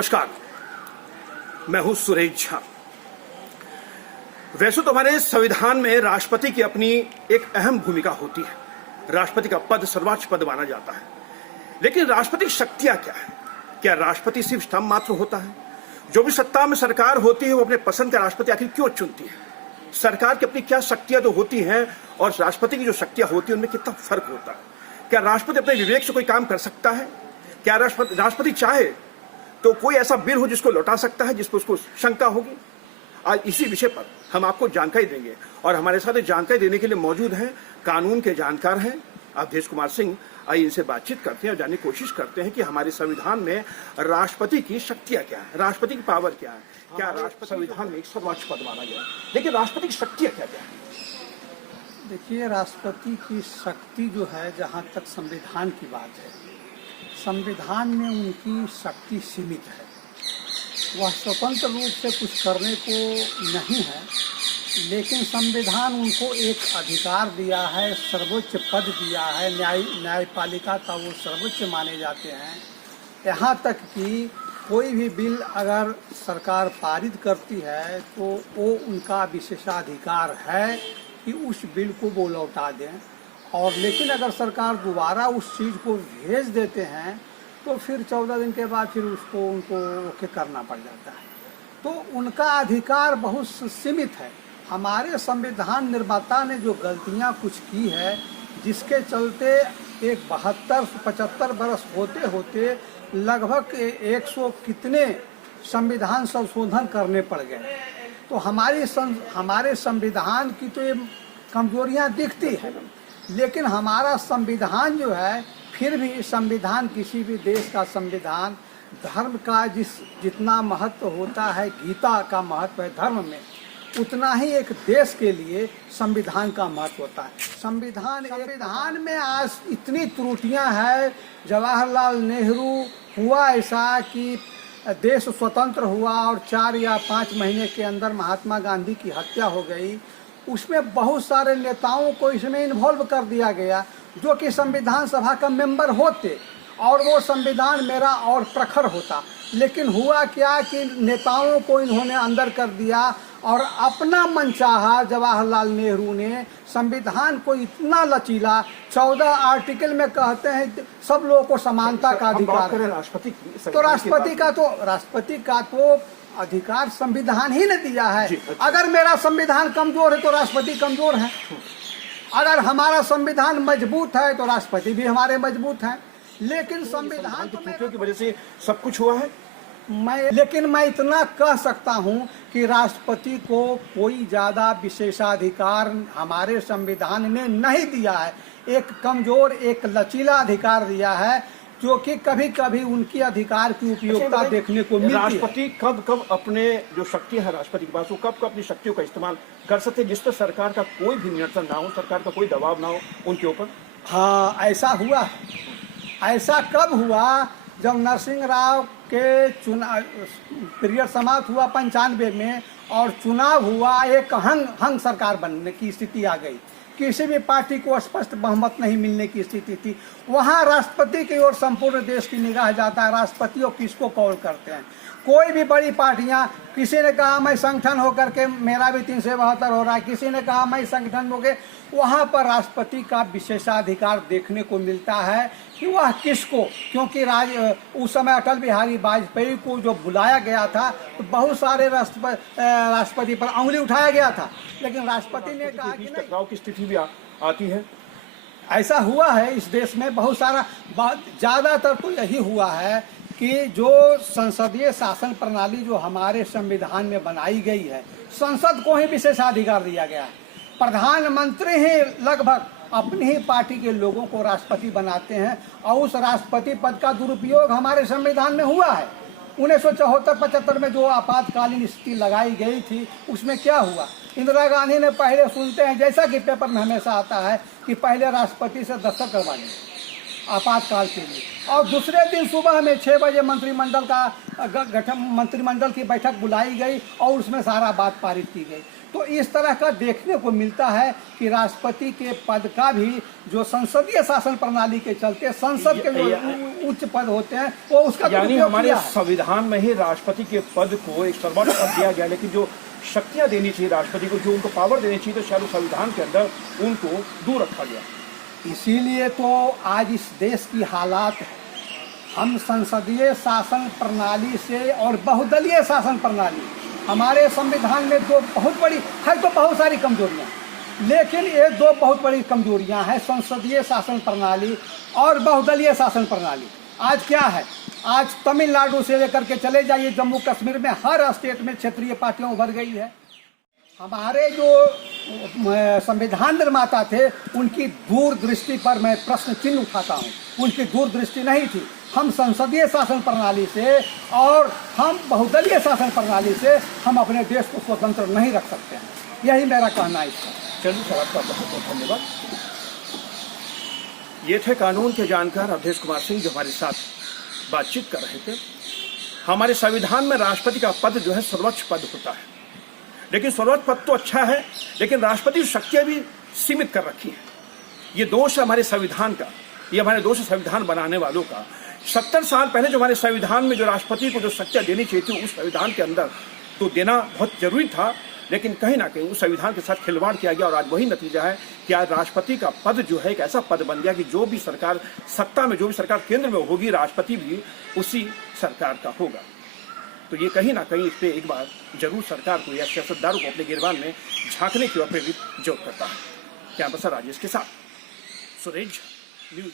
नमस्कार, मैं हूं सुरेश झा। वैसे तो हमारे संविधान में राष्ट्रपति की अपनी एक अहम भूमिका होती है। राष्ट्रपति का पद सर्वोच्च पद माना जाता है, लेकिन राष्ट्रपति की शक्तियां क्या है? क्या राष्ट्रपति सिर्फ स्तंभ मात्र होता है? जो भी सत्ता में सरकार होती है वो अपने पसंद का राष्ट्रपति आखिर क्यों चुनती है? सरकार की अपनी क्या शक्तियां जो होती हैं और राष्ट्रपति की जो शक्तियां होती हैं उनमें कितना फर्क होता है? क्या राष्ट्रपति अपने विवेक से कोई काम कर सकता है? क्या राष्ट्रपति चाहे तो कोई ऐसा बिल हो जिसको लौटा सकता है, जिस पर उसको शंका होगी? आज इसी विषय पर हम आपको जानकारी देंगे और हमारे साथ जानकारी देने के लिए मौजूद हैं कानून के जानकार हैं अवधेश कुमार सिंह। आइए इनसे बातचीत करते हैं और जानने की कोशिश करते हैं कि हमारे संविधान में राष्ट्रपति की शक्तियां क्या है, राष्ट्रपति की पावर क्या है। क्या राष्ट्रपति संविधान में एक सर्वोच्च पद माना गया है, लेकिन राष्ट्रपति की शक्तियां क्या क्या है? देखिए, राष्ट्रपति की शक्ति जो है, जहाँ तक संविधान की बात है, संविधान में उनकी शक्ति सीमित है। वह स्वतंत्र रूप से कुछ करने को नहीं है, लेकिन संविधान उनको एक अधिकार दिया है, सर्वोच्च पद दिया है। न्यायपालिका का वो सर्वोच्च माने जाते हैं। यहाँ तक कि कोई भी बिल अगर सरकार पारित करती है तो वो उनका विशेषाधिकार है कि उस बिल को वो लौटा दें, और लेकिन अगर सरकार दोबारा उस चीज़ को भेज देते हैं तो फिर 14 दिन के बाद फिर उनको ओके करना पड़ जाता है। तो उनका अधिकार बहुत सीमित है। हमारे संविधान निर्माता ने जो गलतियां कुछ की है, जिसके चलते एक 72-75 बरस होते होते लगभग 100 कितने संविधान संशोधन करने पड़ गए। तो हमारे संविधान की तो ये कमजोरियां दिखती है, लेकिन हमारा संविधान जो है, फिर भी संविधान, किसी भी देश का संविधान, धर्म का जितना महत्व होता है, गीता का महत्व है धर्म में, उतना ही एक देश के लिए संविधान का महत्व होता है। संविधान में आज इतनी त्रुटियां हैं। जवाहरलाल नेहरू हुआ ऐसा कि देश स्वतंत्र हुआ और 4 या 5 महीने के अंदर महात्मा गांधी की हत्या हो गई। उसमें बहुत सारे नेताओं को इसमें इन्वॉल्व कर दिया गया जो कि संविधान सभा का मेंबर होते, और वो संविधान मेरा और प्रखर होता। लेकिन हुआ क्या कि नेताओं को इन्होंने अंदर कर दिया और अपना मनचाहा जवाहरलाल नेहरू ने संविधान को इतना लचीला, 14 आर्टिकल में कहते हैं सब लोगों को समानता का अधिकार है। राष्ट्रपति की तो राष्ट्रपति का तो अधिकार संविधान ही ने दिया है। अच्छा। अगर मेरा संविधान कमजोर है तो राष्ट्रपति कमजोर है, अगर हमारा संविधान मजबूत है तो राष्ट्रपति भी हमारे मजबूत हैं। लेकिन संविधान की त्रुटियों की वजह से सब कुछ हुआ है। मैं इतना कह सकता हूं कि राष्ट्रपति को कोई ज्यादा विशेषाधिकार हमारे संविधान ने नहीं दिया है। एक कमजोर, एक लचीला अधिकार दिया है, जो कि कभी कभी उनकी अधिकार की उपयोगिता देखने को मिलती है। राष्ट्रपति कब अपने जो शक्ति है राष्ट्रपति के पास, वो कब अपनी शक्तियों का इस्तेमाल कर सकते, जिस पर सरकार का कोई भी नियंत्रण ना हो, सरकार का कोई दबाव ना हो उनके ऊपर? हाँ, ऐसा हुआ है। ऐसा कब हुआ? जब नरसिंह राव के चुनाव पीरियड समाप्त हुआ 95 में और चुनाव हुआ, एक हंग सरकार बनने की स्थिति आ गई। किसी भी पार्टी को स्पष्ट बहुमत नहीं मिलने की स्थिति थी। वहाँ राष्ट्रपति की ओर संपूर्ण देश की निगाह जाता है, राष्ट्रपति और किसको कॉल करते हैं। कोई भी बड़ी पार्टियां, किसी ने कहा मैं संगठन होकर के मेरा भी 372 हो रहा है, किसी ने कहा मैं संगठन हो गए, वहाँ पर राष्ट्रपति का विशेषाधिकार देखने को मिलता है कि वह किसको, क्योंकि उस समय अटल बिहारी वाजपेयी को जो बुलाया गया था तो बहुत सारे राष्ट्रपति पर उंगली उठाया गया था, लेकिन राष्ट्रपति ने कहा कि नहीं। टकराव की स्थिति भी आती है। ऐसा हुआ है इस देश में बहुत सारा। ज़्यादातर तो यही हुआ है कि जो संसदीय शासन प्रणाली जो हमारे संविधान में बनाई गई है, संसद को ही विशेषाधिकार दिया गया है। प्रधानमंत्री ही लगभग अपनी ही पार्टी के लोगों को राष्ट्रपति बनाते हैं, और उस राष्ट्रपति पद का दुरुपयोग हमारे संविधान में हुआ है। 1974-75 में जो आपातकालीन स्थिति लगाई गई थी, उसमें क्या हुआ? इंदिरा गांधी ने पहले, सुनते हैं जैसा कि पेपर में हमेशा आता है, कि पहले राष्ट्रपति से दस्तखत करवाने आपातकाल के लिए, और दूसरे दिन सुबह में 6 बजे मंत्रिमंडल का मंत्रिमंडल की बैठक बुलाई गई और उसमें सारा बात पारित की गई। तो इस तरह का देखने को मिलता है कि राष्ट्रपति के पद का भी जो संसदीय शासन प्रणाली के चलते संसद के जो उच्च पद होते हैं वो उसका यानी हमारे संविधान में ही राष्ट्रपति के पद को एक सर्वोच्च पद दिया गया, लेकिन जो शक्तियां देनी चाहिए राष्ट्रपति को, जो उनको पावर देनी चाहिए, तो शायद संविधान के अंदर उनको दूर रखा गया। इसीलिए तो आज इस देश की हालात है, हम संसदीय शासन प्रणाली से और बहुदलीय शासन प्रणाली, हमारे संविधान में दो बहुत बड़ी है, तो बहुत सारी कमजोरियां, लेकिन ये दो बहुत बड़ी कमजोरियां हैं, संसदीय शासन प्रणाली और बहुदलीय शासन प्रणाली। आज क्या है, आज तमिलनाडु से लेकर के चले जाइए जम्मू कश्मीर में हर स्टेट में क्षेत्रीय पार्टियां उभर गई है। हमारे जो संविधान निर्माता थे उनकी दूरदृष्टि पर मैं प्रश्न चिन्ह उठाता हूँ, उनकी दूरदृष्टि नहीं थी। हम संसदीय शासन प्रणाली से और हम बहुदलीय शासन प्रणाली से हम अपने देश को स्वतंत्र नहीं रख सकते हैं, यही मेरा कहना है इसका। चलिए सर, आपका बहुत बहुत धन्यवाद। ये थे कानून के जानकार अवधेश कुमार सिंह जो हमारे साथ बातचीत कर रहे थे। हमारे संविधान में राष्ट्रपति का पद जो है सर्वोच्च पद होता है, लेकिन सर्वोच्च पद तो अच्छा है, लेकिन राष्ट्रपति शक्तियां भी सीमित कर रखी है। ये दोष है हमारे संविधान का, ये हमारे दोष है संविधान बनाने वालों का। 70 साल पहले जो हमारे संविधान में जो राष्ट्रपति को जो शक्तियां देनी चाहिए थी उस संविधान के अंदर तो देना बहुत जरूरी था, लेकिन कहीं ना कहीं उस संविधान के साथ खिलवाड़ किया गया और आज वही नतीजा है कि आज राष्ट्रपति का पद जो है एक ऐसा पद बन गया कि जो भी सरकार सत्ता में, जो भी सरकार केंद्र में होगी, राष्ट्रपति भी उसी सरकार का होगा। तो ये कहीं ना कहीं इस पर एक बार जरूर सरकार को या सियासतदारों को अपने गिरबान में झांकने की ओर प्रेरित जरूर करता है। कैमरा पर्सन राजेश के साथ सुरेश न्यूज।